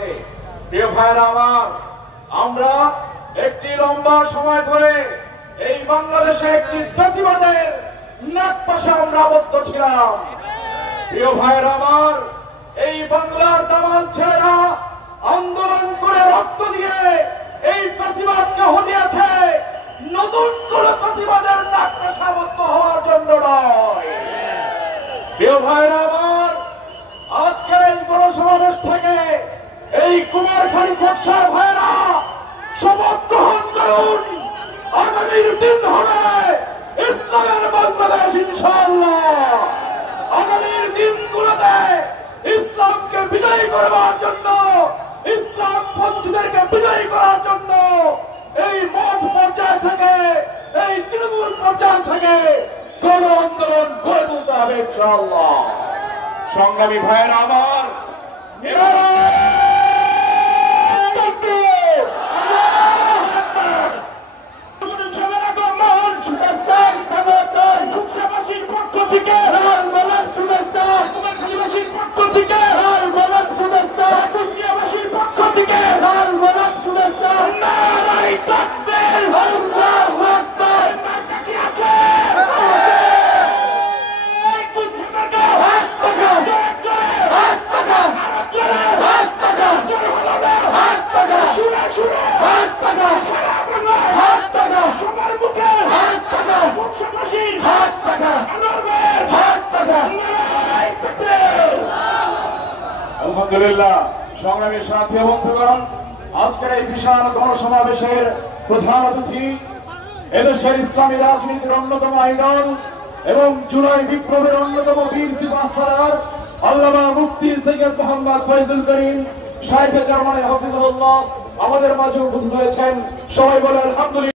আছে। প্রিয় ভাইরা আমার, আমরা একটি লম্বা সময় ধরে এই বাংলাদেশে একটি ফ্যাসিবাদের নাগপাশে আমরা আবদ্ধ ছিলাম। প্রিয় ভাইরা আমার, এই বাংলার দামাল ছেলেরা আন্দোলন করে রক্ত দিয়ে এই ফ্যাসিবাদকে হটিয়েছে, নতুন করে ফ্যাসিবাদের নাগপাশে আবদ্ধ হওয়ার জন্য নয়। প্রিয় ভাইরা আমার, আজকের এই গণসমাবেশ থেকে এই কুমারখালী খোকসার ভাইরা শপথ গ্রহণ করুন, আগামীর দিন হবে ইসলামের বাংলাদেশ ইনশাআল্লাহ। আগামীর দিনগুলোতে ইসলামকে বিজয়ী করবার জন্য, ইসলাম পন্থীদেরকে বিজয়ী করার জন্য এই মঠ পর্যায় থেকে, এই তৃণমূল পর্যায় থেকে গণ আন্দোলন গড়ে তুলতে হবে ইনশাআল্লাহ। সংগ্রামী ভাইয়েরা আমার, আলহামদুলিল্লাহ। সংগ্রামী সাথী বন্ধুগণ, আজকের এই বিশাল গণসমাবেশের প্রধান অতিথি এদেশের ইসলামী রাজনীতির অন্যতম আইডল এবং জুলাই বিপ্লবের অন্যতম বীর সিপাহসালার আল্লামা মুফতি সৈয়দ মোহাম্মদ ফয়জুল করিম সাহেব জার্মানি হাফিজাহুল্লাহ আমাদের মাঝে উপস্থিত হয়েছেন। সবাই বলে আলহামদুলিল্লাহ।